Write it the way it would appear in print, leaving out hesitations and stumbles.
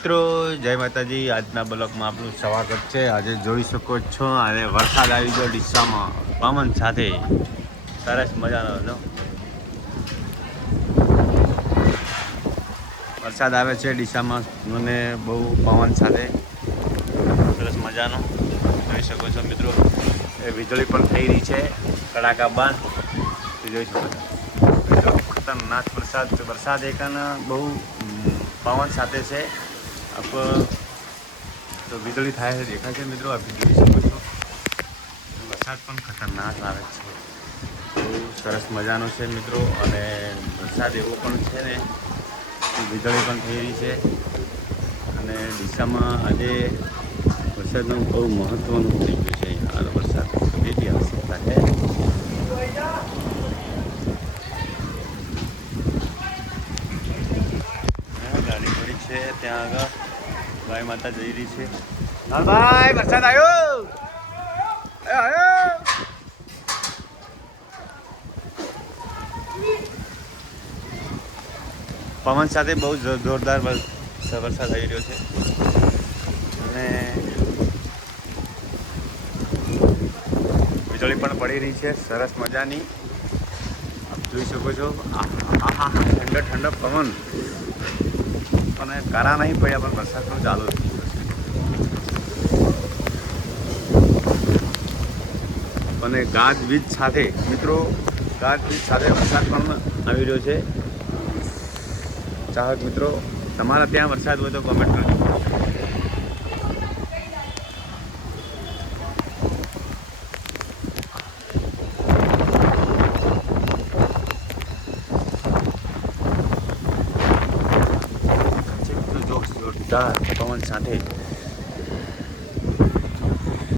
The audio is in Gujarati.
મિત્રો જય માતાજી, આજના બ્લોગમાં આપનું સ્વાગત છે। આજે જોઈ શકો છો અને વરસાદ આવી ગયો ડીસામાં પવન સાથે, સરસ મજાનો જો વરસાદ આવે છે ડીસામાં અને બહુ પવન સાથે સરસ મજાનો જોઈ શકો છો મિત્રો। એ વીજળી પણ થઈ રહી છે કડાકા બાંધ જોઈ શકો છો। ખતરનાક વરસાદ એકન બહુ પવન સાથે છે। આપ તો વીજળી થાય છે દેખાય છે મિત્રો, આપ જોઈ શકો છો। વરસાદ પણ ખતરનાક આવે છે, બહુ સરસ મજાનો છે મિત્રો। અને વરસાદ એવો પણ છે ને વીજળી પણ થઈ રહી છે અને ડીસામાં આજે વરસાદનું બહુ મહત્ત્વનું થઈ ગયું છે। હાલ વરસાદ એટલી આવશ્યકતા છે। ગાડી પડી છે ત્યાં આગળ, ગાય માતા જઈ રહી છે। હા ભાઈ, વરસાદ આવ્યો આવ્યો। પવન સાથે બહુ જોરદાર વરસાદ આવી રહ્યો છે અને વીજળી પણ પડી રહી છે સરસ મજાની, આપ જોઈ શકો છો। આહા ઠંડો ઠંડો પવન, પણ કારા નહીં પડ્યા પણ વરસાદ પણ ચાલુ થઈ ગયો છે અને ગાજવીજ સાથે મિત્રો, ગાજવીજ સાથે વરસાદ પણ આવી રહ્યો છે। ચાહક મિત્રો, તમારા ત્યાં વરસાદ હોય તો કોમેન્ટ કરજો। જોરદાર પવન સાથે